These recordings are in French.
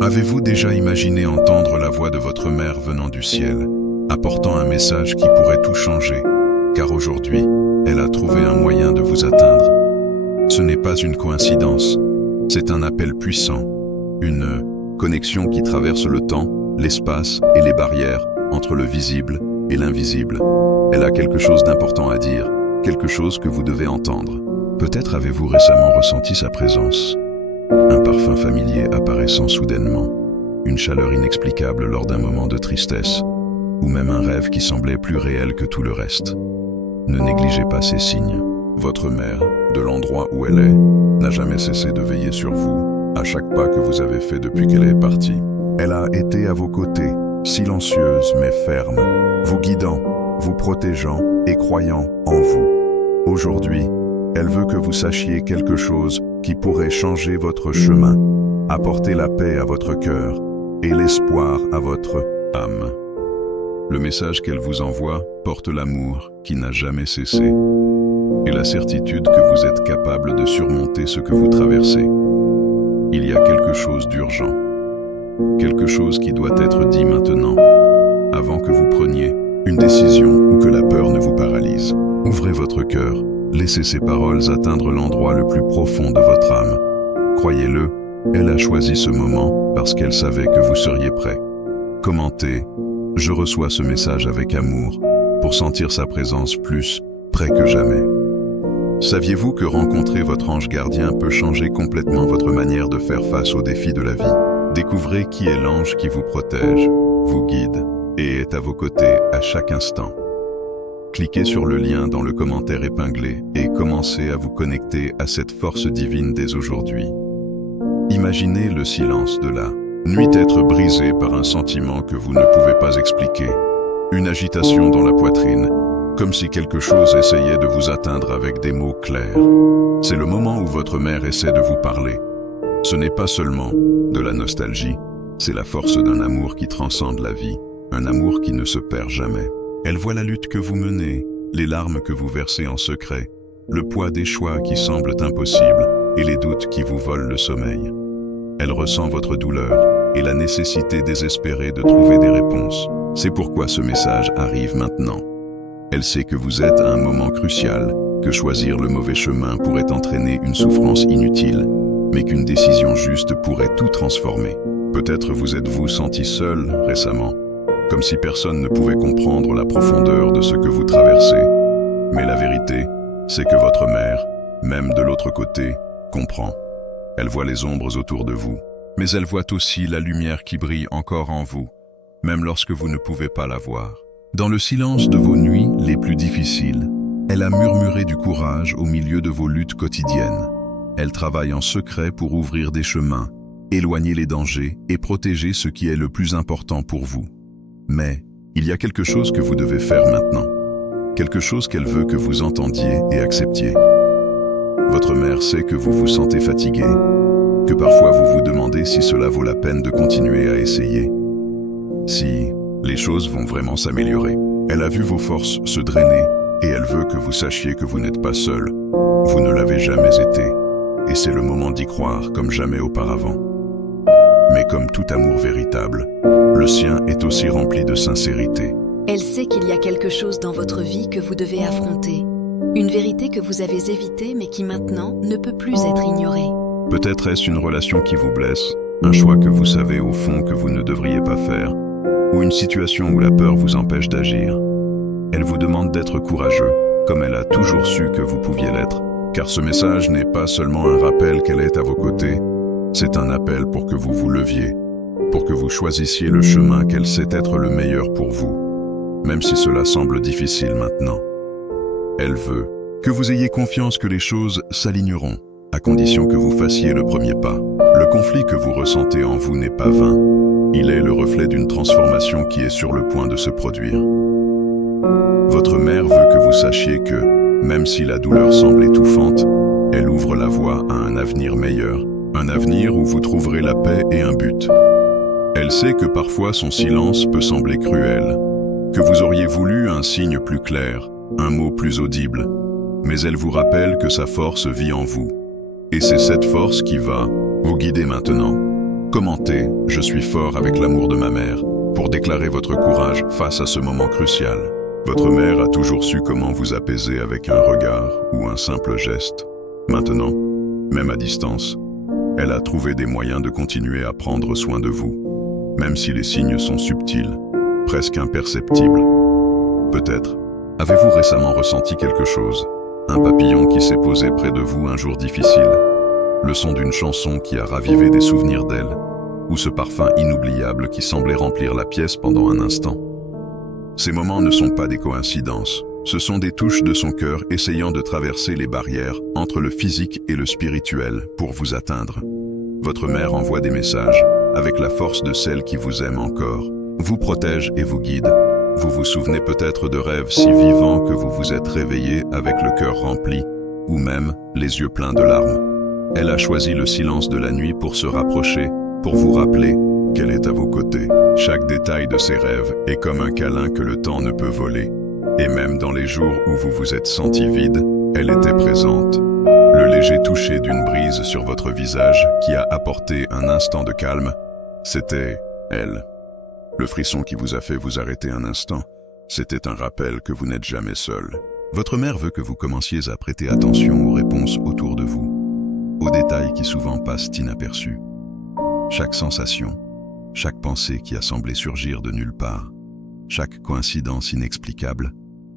Avez-vous déjà imaginé entendre la voix de votre mère venant du ciel, apportant un message qui pourrait tout changer, car aujourd'hui, elle a trouvé un moyen de vous atteindre? Ce n'est pas une coïncidence, c'est un appel puissant, une connexion qui traverse le temps, l'espace et les barrières entre le visible et l'invisible. Elle a quelque chose d'important à dire, quelque chose que vous devez entendre. Peut-être avez-vous récemment ressenti sa présence. Un parfum familier apparaissant soudainement, une chaleur inexplicable lors d'un moment de tristesse, ou même un rêve qui semblait plus réel que tout le reste. Ne négligez pas ces signes. Votre mère, de l'endroit où elle est, n'a jamais cessé de veiller sur vous, à chaque pas que vous avez fait depuis qu'elle est partie. Elle a été à vos côtés, silencieuse mais ferme, vous guidant, vous protégeant et croyant en vous. Aujourd'hui, elle veut que vous sachiez quelque chose qui pourrait changer votre chemin, apporter la paix à votre cœur et l'espoir à votre âme. Le message qu'elle vous envoie porte l'amour qui n'a jamais cessé et la certitude que vous êtes capable de surmonter ce que vous traversez. Il y a quelque chose d'urgent, quelque chose qui doit être dit maintenant, avant que vous preniez une décision ou que la peur ne vous paralyse. Ouvrez votre cœur. Laissez ces paroles atteindre l'endroit le plus profond de votre âme. Croyez-le, elle a choisi ce moment parce qu'elle savait que vous seriez prêt. Commentez « Je reçois ce message avec amour » pour sentir sa présence plus près que jamais. Saviez-vous que rencontrer votre ange gardien peut changer complètement votre manière de faire face aux défis de la vie? Découvrez qui est l'ange qui vous protège, vous guide et est à vos côtés à chaque instant. Cliquez sur le lien dans le commentaire épinglé et commencez à vous connecter à cette force divine dès aujourd'hui. Imaginez le silence de la nuit être brisé par un sentiment que vous ne pouvez pas expliquer, une agitation dans la poitrine, comme si quelque chose essayait de vous atteindre avec des mots clairs. C'est le moment où votre mère essaie de vous parler. Ce n'est pas seulement de la nostalgie, c'est la force d'un amour qui transcende la vie, un amour qui ne se perd jamais. Elle voit la lutte que vous menez, les larmes que vous versez en secret, le poids des choix qui semblent impossibles et les doutes qui vous volent le sommeil. Elle ressent votre douleur et la nécessité désespérée de trouver des réponses. C'est pourquoi ce message arrive maintenant. Elle sait que vous êtes à un moment crucial, que choisir le mauvais chemin pourrait entraîner une souffrance inutile, mais qu'une décision juste pourrait tout transformer. Peut-être vous êtes-vous senti seul récemment, comme si personne ne pouvait comprendre la profondeur de ce que vous traversez. Mais la vérité, c'est que votre mère, même de l'autre côté, comprend. Elle voit les ombres autour de vous, mais elle voit aussi la lumière qui brille encore en vous, même lorsque vous ne pouvez pas la voir. Dans le silence de vos nuits les plus difficiles, elle a murmuré du courage au milieu de vos luttes quotidiennes. Elle travaille en secret pour ouvrir des chemins, éloigner les dangers et protéger ce qui est le plus important pour vous. Mais il y a quelque chose que vous devez faire maintenant, quelque chose qu'elle veut que vous entendiez et acceptiez. Votre mère sait que vous vous sentez fatigué, que parfois vous vous demandez si cela vaut la peine de continuer à essayer, si les choses vont vraiment s'améliorer. Elle a vu vos forces se drainer et elle veut que vous sachiez que vous n'êtes pas seul, vous ne l'avez jamais été, et c'est le moment d'y croire comme jamais auparavant. Mais comme tout amour véritable, le sien est aussi rempli de sincérité. Elle sait qu'il y a quelque chose dans votre vie que vous devez affronter. Une vérité que vous avez évitée mais qui maintenant ne peut plus être ignorée. Peut-être est-ce une relation qui vous blesse, un choix que vous savez au fond que vous ne devriez pas faire, ou une situation où la peur vous empêche d'agir. Elle vous demande d'être courageux, comme elle a toujours su que vous pouviez l'être, car ce message n'est pas seulement un rappel qu'elle est à vos côtés, c'est un appel pour que vous vous leviez, pour que vous choisissiez le chemin qu'elle sait être le meilleur pour vous, même si cela semble difficile maintenant. Elle veut que vous ayez confiance que les choses s'aligneront, à condition que vous fassiez le premier pas. Le conflit que vous ressentez en vous n'est pas vain. Il est le reflet d'une transformation qui est sur le point de se produire. Votre mère veut que vous sachiez que, même si la douleur semble étouffante, elle ouvre la voie à un avenir meilleur, un avenir où vous trouverez la paix et un but. Elle sait que parfois son silence peut sembler cruel, que vous auriez voulu un signe plus clair, un mot plus audible, mais elle vous rappelle que sa force vit en vous. Et c'est cette force qui va vous guider maintenant. Commentez « Je suis fort avec l'amour de ma mère » pour déclarer votre courage face à ce moment crucial. Votre mère a toujours su comment vous apaiser avec un regard ou un simple geste. Maintenant, même à distance, elle a trouvé des moyens de continuer à prendre soin de vous, même si les signes sont subtils, presque imperceptibles. Peut-être, avez-vous récemment ressenti quelque chose? Un papillon qui s'est posé près de vous un jour difficile, le son d'une chanson qui a ravivé des souvenirs d'elle, ou ce parfum inoubliable qui semblait remplir la pièce pendant un instant. Ces moments ne sont pas des coïncidences, ce sont des touches de son cœur essayant de traverser les barrières entre le physique et le spirituel pour vous atteindre. Votre mère envoie des messages, avec la force de celle qui vous aime encore, vous protège et vous guide. Vous vous souvenez peut-être de rêves si vivants que vous vous êtes réveillé avec le cœur rempli, ou même les yeux pleins de larmes. Elle a choisi le silence de la nuit pour se rapprocher, pour vous rappeler qu'elle est à vos côtés. Chaque détail de ses rêves est comme un câlin que le temps ne peut voler. Et même dans les jours où vous vous êtes senti vide, elle était présente. Le léger toucher d'une brise sur votre visage qui a apporté un instant de calme, c'était elle. Le frisson qui vous a fait vous arrêter un instant, c'était un rappel que vous n'êtes jamais seul. Votre mère veut que vous commenciez à prêter attention aux réponses autour de vous, aux détails qui souvent passent inaperçus. Chaque sensation, chaque pensée qui a semblé surgir de nulle part, chaque coïncidence inexplicable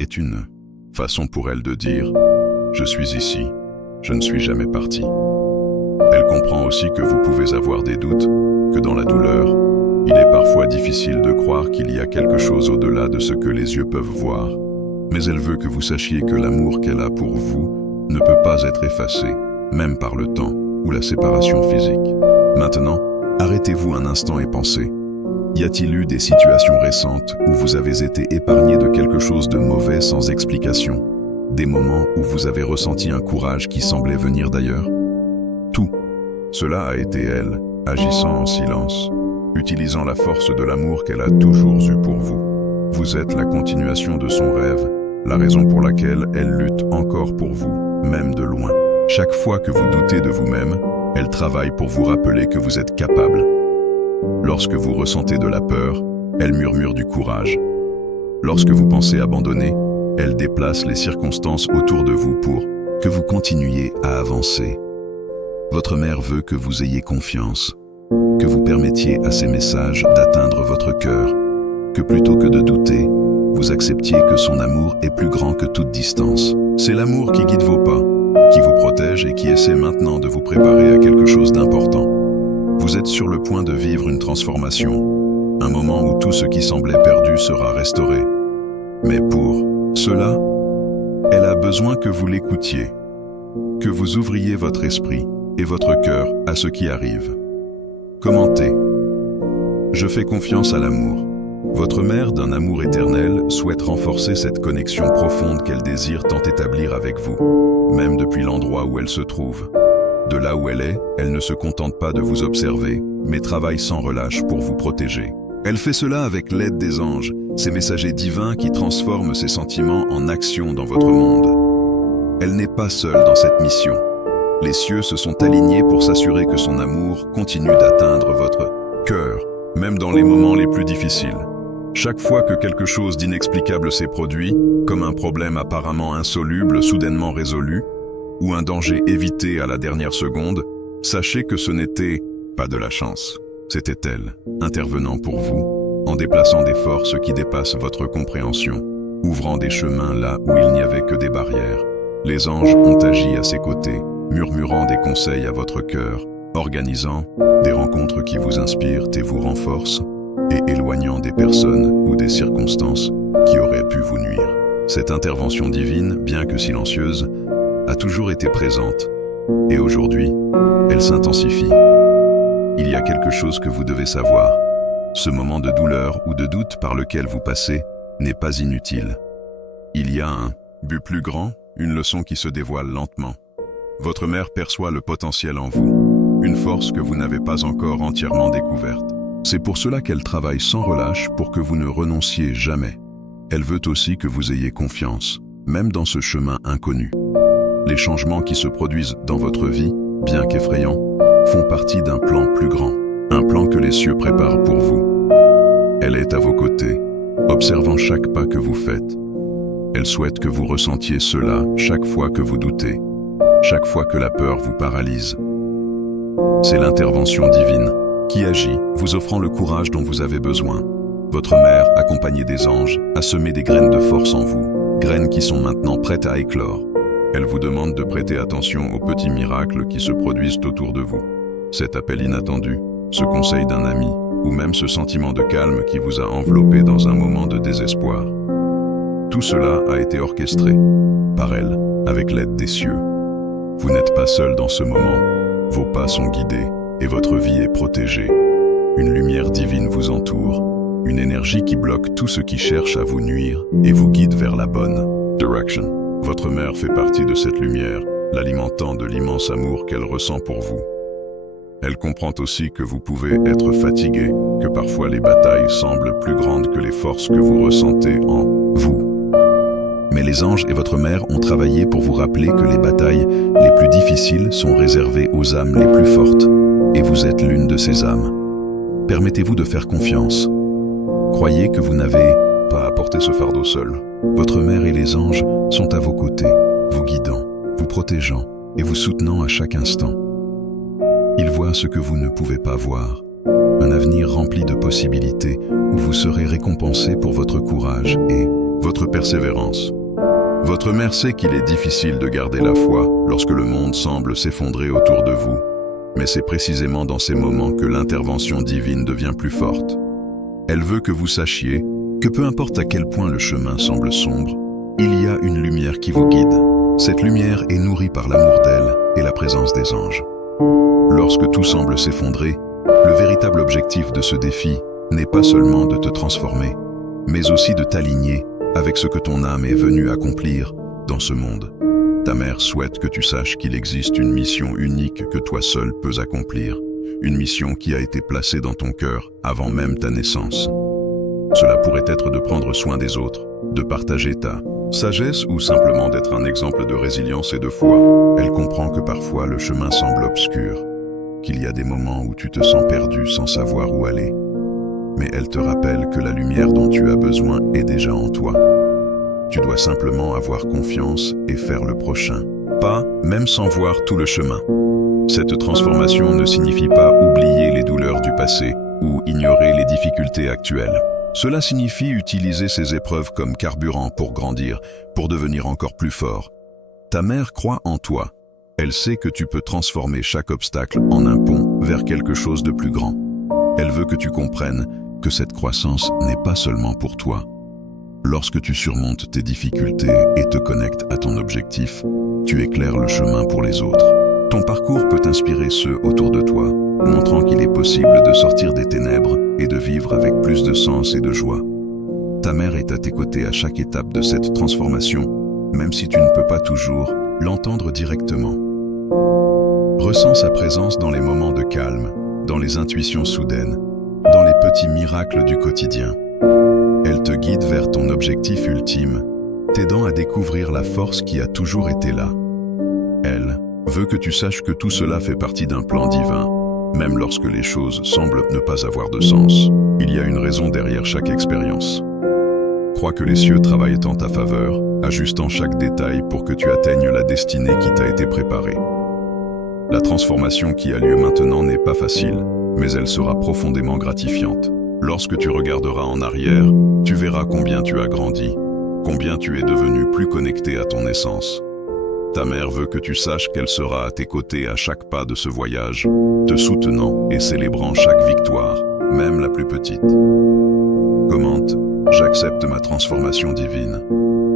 est une façon pour elle de dire « Je suis ici, je ne suis jamais parti ». Elle comprend aussi que vous pouvez avoir des doutes, que dans la douleur, il est parfois difficile de croire qu'il y a quelque chose au-delà de ce que les yeux peuvent voir. Mais elle veut que vous sachiez que l'amour qu'elle a pour vous ne peut pas être effacé, même par le temps ou la séparation physique. Maintenant, arrêtez-vous un instant et pensez. Y a-t-il eu des situations récentes où vous avez été épargné de quelque chose de mauvais sans explication? Des moments où vous avez ressenti un courage qui semblait venir d'ailleurs? Tout cela a été elle, agissant en silence, utilisant la force de l'amour qu'elle a toujours eu pour vous. Vous êtes la continuation de son rêve, la raison pour laquelle elle lutte encore pour vous, même de loin. Chaque fois que vous doutez de vous-même, elle travaille pour vous rappeler que vous êtes capable. Lorsque vous ressentez de la peur, elle murmure du courage. Lorsque vous pensez abandonner, elle déplace les circonstances autour de vous pour que vous continuiez à avancer. Votre mère veut que vous ayez confiance, que vous permettiez à ces messages d'atteindre votre cœur, que plutôt que de douter, vous acceptiez que son amour est plus grand que toute distance. C'est l'amour qui guide vos pas, qui vous protège et qui essaie maintenant de vous préparer à quelque chose d'important. Vous êtes sur le point de vivre une transformation, un moment où tout ce qui semblait perdu sera restauré. Mais pour cela, elle a besoin que vous l'écoutiez, que vous ouvriez votre esprit et votre cœur à ce qui arrive. Commentez. Je fais confiance à l'amour. Votre mère, d'un amour éternel, souhaite renforcer cette connexion profonde qu'elle désire tant établir avec vous, même depuis l'endroit où elle se trouve. De là où elle est, elle ne se contente pas de vous observer, mais travaille sans relâche pour vous protéger. Elle fait cela avec l'aide des anges, ces messagers divins qui transforment ses sentiments en action dans votre monde. Elle n'est pas seule dans cette mission. Les cieux se sont alignés pour s'assurer que son amour continue d'atteindre votre cœur, même dans les moments les plus difficiles. Chaque fois que quelque chose d'inexplicable s'est produit, comme un problème apparemment insoluble soudainement résolu, ou un danger évité à la dernière seconde, sachez que ce n'était pas de la chance. C'était elle, intervenant pour vous, en déplaçant des forces qui dépassent votre compréhension, ouvrant des chemins là où il n'y avait que des barrières. Les anges ont agi à ses côtés, murmurant des conseils à votre cœur, organisant des rencontres qui vous inspirent et vous renforcent, et éloignant des personnes ou des circonstances qui auraient pu vous nuire. Cette intervention divine, bien que silencieuse, a toujours été présente, et aujourd'hui, elle s'intensifie. Il y a quelque chose que vous devez savoir. Ce moment de douleur ou de doute par lequel vous passez n'est pas inutile. Il y a un but plus grand, une leçon qui se dévoile lentement. Votre mère perçoit le potentiel en vous, une force que vous n'avez pas encore entièrement découverte. C'est pour cela qu'elle travaille sans relâche pour que vous ne renonciez jamais. Elle veut aussi que vous ayez confiance, même dans ce chemin inconnu. Les changements qui se produisent dans votre vie, bien qu'effrayants, font partie d'un plan plus grand. un plan que les cieux préparent pour vous. Elle est à vos côtés, observant chaque pas que vous faites. Elle souhaite que vous ressentiez cela chaque fois que vous doutez, chaque fois que la peur vous paralyse. C'est l'intervention divine qui agit, vous offrant le courage dont vous avez besoin. Votre mère, accompagnée des anges, a semé des graines de force en vous, graines qui sont maintenant prêtes à éclore. Elle vous demande de prêter attention aux petits miracles qui se produisent autour de vous. Cet appel inattendu, ce conseil d'un ami, ou même ce sentiment de calme qui vous a enveloppé dans un moment de désespoir. Tout cela a été orchestré par elle, avec l'aide des cieux. Vous n'êtes pas seul dans ce moment, vos pas sont guidés et votre vie est protégée. Une lumière divine vous entoure, une énergie qui bloque tout ce qui cherche à vous nuire et vous guide vers la bonne direction. Votre mère fait partie de cette lumière, l'alimentant de l'immense amour qu'elle ressent pour vous. Elle comprend aussi que vous pouvez être fatigué, que parfois les batailles semblent plus grandes que les forces que vous ressentez en vous. Mais les anges et votre mère ont travaillé pour vous rappeler que les batailles les plus difficiles sont réservées aux âmes les plus fortes, et vous êtes l'une de ces âmes. Permettez-vous de faire confiance. Croyez que vous n'avez pas à porter ce fardeau seul. Votre mère et les anges sont à vos côtés, vous guidant, vous protégeant et vous soutenant à chaque instant. Ils voient ce que vous ne pouvez pas voir, un avenir rempli de possibilités où vous serez récompensé pour votre courage et votre persévérance. Votre mère sait qu'il est difficile de garder la foi lorsque le monde semble s'effondrer autour de vous, mais c'est précisément dans ces moments que l'intervention divine devient plus forte. Elle veut que vous sachiez que peu importe à quel point le chemin semble sombre, il y a une lumière qui vous guide. Cette lumière est nourrie par l'amour d'elle et la présence des anges. Lorsque tout semble s'effondrer, le véritable objectif de ce défi n'est pas seulement de te transformer, mais aussi de t'aligner avec ce que ton âme est venue accomplir dans ce monde. Ta mère souhaite que tu saches qu'il existe une mission unique que toi seul peux accomplir, une mission qui a été placée dans ton cœur avant même ta naissance. Cela pourrait être de prendre soin des autres, de partager ta sagesse ou simplement d'être un exemple de résilience et de foi. Elle comprend que parfois le chemin semble obscur, qu'il y a des moments où tu te sens perdu sans savoir où aller. Mais elle te rappelle que la lumière dont tu as besoin est déjà en toi. Tu dois simplement avoir confiance et faire le prochain pas, même sans voir tout le chemin. Cette transformation ne signifie pas oublier les douleurs du passé ou ignorer les difficultés actuelles. Cela signifie utiliser ces épreuves comme carburant pour grandir, pour devenir encore plus fort. Ta mère croit en toi. Elle sait que tu peux transformer chaque obstacle en un pont vers quelque chose de plus grand. Elle veut que tu comprennes que cette croissance n'est pas seulement pour toi. Lorsque tu surmontes tes difficultés et te connectes à ton objectif, tu éclaires le chemin pour les autres. Ton parcours peut inspirer ceux autour de toi, montrant qu'il est possible de sortir des ténèbres et de vivre avec plus de sens et de joie. Ta mère est à tes côtés à chaque étape de cette transformation, même si tu ne peux pas toujours l'entendre directement. Ressens sa présence dans les moments de calme, dans les intuitions soudaines, dans les petits miracles du quotidien. Elle te guide vers ton objectif ultime, t'aidant à découvrir la force qui a toujours été là. Elle veut que tu saches que tout cela fait partie d'un plan divin, même lorsque les choses semblent ne pas avoir de sens. Il y a une raison derrière chaque expérience. Crois que les cieux travaillent en ta faveur, ajustant chaque détail pour que tu atteignes la destinée qui t'a été préparée. La transformation qui a lieu maintenant n'est pas facile, mais elle sera profondément gratifiante. Lorsque tu regarderas en arrière, tu verras combien tu as grandi, combien tu es devenu plus connecté à ton essence. Ta mère veut que tu saches qu'elle sera à tes côtés à chaque pas de ce voyage, te soutenant et célébrant chaque victoire, même la plus petite. Commente « J'accepte ma transformation divine »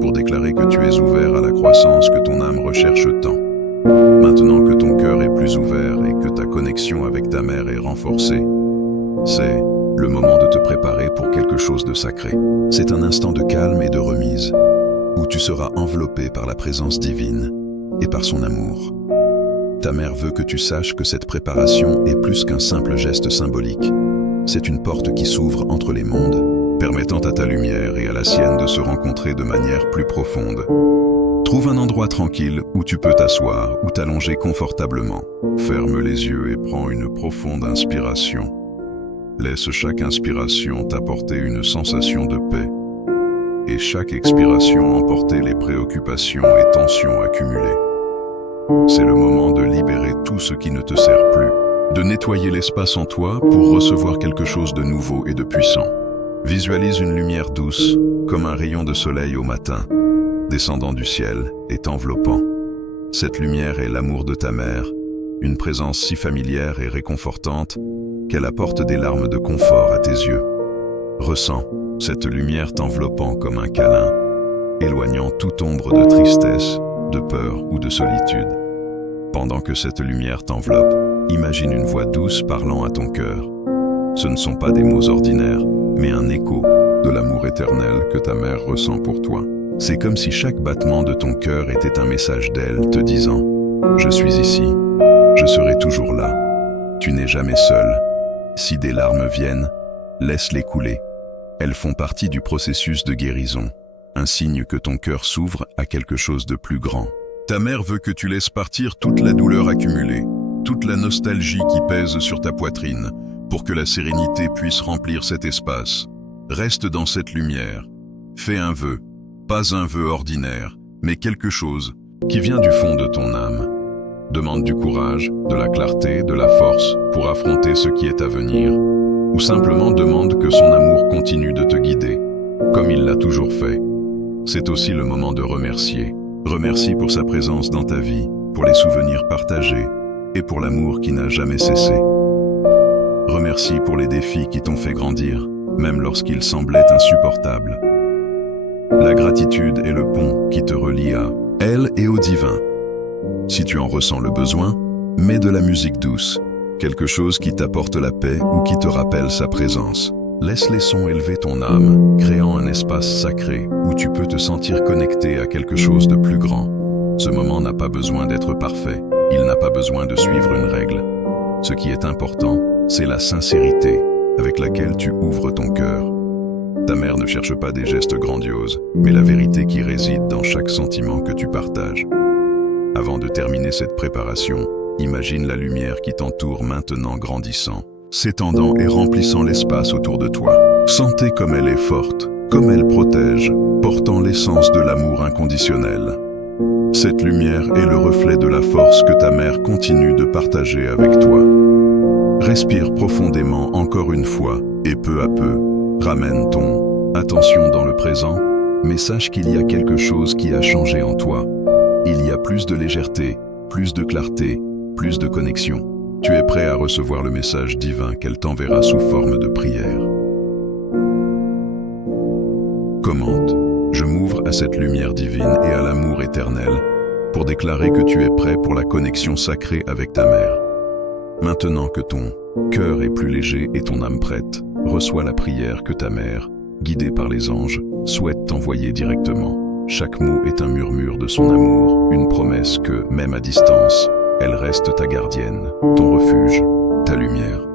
pour déclarer que tu es ouvert à la croissance que ton âme recherche tant. Maintenant que ton cœur est plus ouvert et que ta connexion avec ta mère est renforcée, c'est le moment de te préparer pour quelque chose de sacré. C'est un instant de calme et de remise, où tu seras enveloppé par la présence divine et par son amour. Ta mère veut que tu saches que cette préparation est plus qu'un simple geste symbolique. C'est une porte qui s'ouvre entre les mondes, permettant à ta lumière et à la sienne de se rencontrer de manière plus profonde. Trouve un endroit tranquille où tu peux t'asseoir ou t'allonger confortablement. Ferme les yeux et prends une profonde inspiration. Laisse chaque inspiration t'apporter une sensation de paix et chaque expiration emporter les préoccupations et tensions accumulées. C'est le moment de libérer tout ce qui ne te sert plus, de nettoyer l'espace en toi pour recevoir quelque chose de nouveau et de puissant. Visualise une lumière douce, comme un rayon de soleil au matin, descendant du ciel et t'enveloppant. Cette lumière est l'amour de ta mère, une présence si familière et réconfortante qu'elle apporte des larmes de confort à tes yeux. Ressens cette lumière t'enveloppant comme un câlin, éloignant toute ombre de tristesse, de peur ou de solitude. Pendant que cette lumière t'enveloppe, imagine une voix douce parlant à ton cœur. Ce ne sont pas des mots ordinaires, mais un écho de l'amour éternel que ta mère ressent pour toi. C'est comme si chaque battement de ton cœur était un message d'elle te disant « Je suis ici, je serai toujours là, tu n'es jamais seul. Si des larmes viennent, laisse-les couler. Elles font partie du processus de guérison, un signe que ton cœur s'ouvre à quelque chose de plus grand. » Ta mère veut que tu laisses partir toute la douleur accumulée, toute la nostalgie qui pèse sur ta poitrine, pour que la sérénité puisse remplir cet espace. Reste dans cette lumière. Fais un vœu, pas un vœu ordinaire, mais quelque chose qui vient du fond de ton âme. Demande du courage, de la clarté, de la force pour affronter ce qui est à venir. Ou simplement demande que son amour continue de te guider, comme il l'a toujours fait. C'est aussi le moment de remercier. Remercie pour sa présence dans ta vie, pour les souvenirs partagés et pour l'amour qui n'a jamais cessé. Remercie pour les défis qui t'ont fait grandir, même lorsqu'ils semblaient insupportables. La gratitude est le pont qui te relie à elle et au divin. Si tu en ressens le besoin, mets de la musique douce, quelque chose qui t'apporte la paix ou qui te rappelle sa présence. Laisse les sons élever ton âme, créant un espace sacré où tu peux te sentir connecté à quelque chose de plus grand. Ce moment n'a pas besoin d'être parfait, il n'a pas besoin de suivre une règle. Ce qui est important, c'est la sincérité avec laquelle tu ouvres ton cœur. Ta mère ne cherche pas des gestes grandioses, mais la vérité qui réside dans chaque sentiment que tu partages. Avant de terminer cette préparation, imagine la lumière qui t'entoure maintenant grandissant, s'étendant et remplissant l'espace autour de toi. Sentez comme elle est forte, comme elle protège, portant l'essence de l'amour inconditionnel. Cette lumière est le reflet de la force que ta mère continue de partager avec toi. Respire profondément encore une fois et peu à peu, ramène ton attention dans le présent, mais sache qu'il y a quelque chose qui a changé en toi. Il y a plus de légèreté, plus de clarté, plus de connexion. Tu es prêt à recevoir le message divin qu'elle t'enverra sous forme de prière. Commente, je m'ouvre à cette lumière divine et à l'amour éternel pour déclarer que tu es prêt pour la connexion sacrée avec ta mère. Maintenant que ton cœur est plus léger et ton âme prête, reçois la prière que ta mère, guidée par les anges, souhaite t'envoyer directement. Chaque mot est un murmure de son amour, une promesse que, même à distance, elle reste ta gardienne, ton refuge, ta lumière.